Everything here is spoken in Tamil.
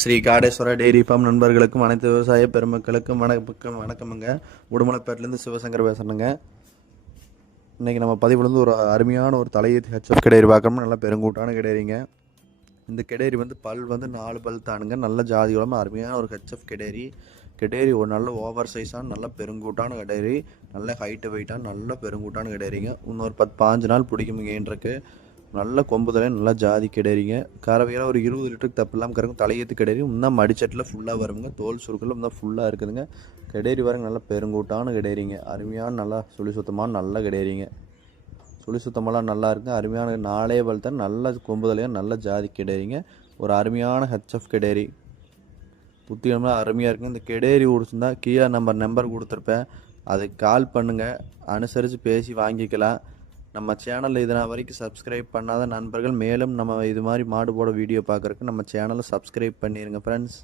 ஸ்ரீ காடேஸ்வரா டெய்ரி ஃபார்ம் நண்பர்களுக்கும் அனைத்து விவசாய பெருமக்களுக்கும் வணக்கமுங்க. உடுமலைப்பேட்டிலேருந்து சிவசங்கர் பேசுகிறேங்க. இன்றைக்கி நம்ம பதிவுலேருந்து ஒரு அருமையான ஒரு தலையீத்து ஹெச்எஃப் கிடேரி பார்க்கணும்னா நல்லா பெருங்கூட்டான கிடேரிங்க. இந்த கிடேரி பல் 4 பல் தானுங்க. நல்ல ஜாதி உடம்பு அருமையான ஒரு ஹெச்எஃப் கிடேரி ஒரு நல்ல ஓவர் சைஸான நல்ல பெருங்கூட்டான கிடேரி. நல்ல ஹைட்டு வெயிட்டான நல்ல பெருங்கூட்டான கிடேரிங்க. இன்னொரு 10-15 நாள் பிடிக்குமுங்க ஈன்றக்கு. நல்ல கொம்புதலையும் நல்லா ஜாதி கிடேரிங்க. கறவையெல்லாம் ஒரு 20 லிட்டருக்கு தப்பு இல்லாமல் கறக்கும். தலையேற்று கிடேரி இன்னும் மடிச்சட்டில் ஃபுல்லாக வருங்க. தோல் சுருக்கில் இன்னும் ஃபுல்லாக இருக்குதுங்க. கிடேரி வரங்க நல்லா பெருங்கூட்டான கிடேரிங்க. அருமையான நல்லா சுழி சுத்தமான நல்ல கிடேரிங்க. சுழி சுத்தமெல்லாம் நல்லா இருக்குங்க. அருமையான 4 பல் தான் நல்ல கொம்புதலையும் நல்ல ஜாதி கிடேரிங்க. ஒரு அருமையான ஹெச்எஃப் கிடேரி. புத்தியமாக அருமையாக இருக்குங்க. இந்த கிடேரி பிடிச்சிருந்தா கீழே நம்பர் கொடுத்துருப்பேன். அதுக்கு கால் பண்ணுங்கள். அனுசரித்து பேசி வாங்கிக்கலாம். நம்ம சேனலில் இதனால் வரைக்கும் சப்ஸ்கிரைப் பண்ணாத நண்பர்கள் மேலும் நம்ம இது மாதிரி மாடு போட வீடியோ பார்க்குறக்கு நம்ம சேனலை சப்ஸ்கிரைப் பண்ணிடுங்க ஃப்ரெண்ட்ஸ்.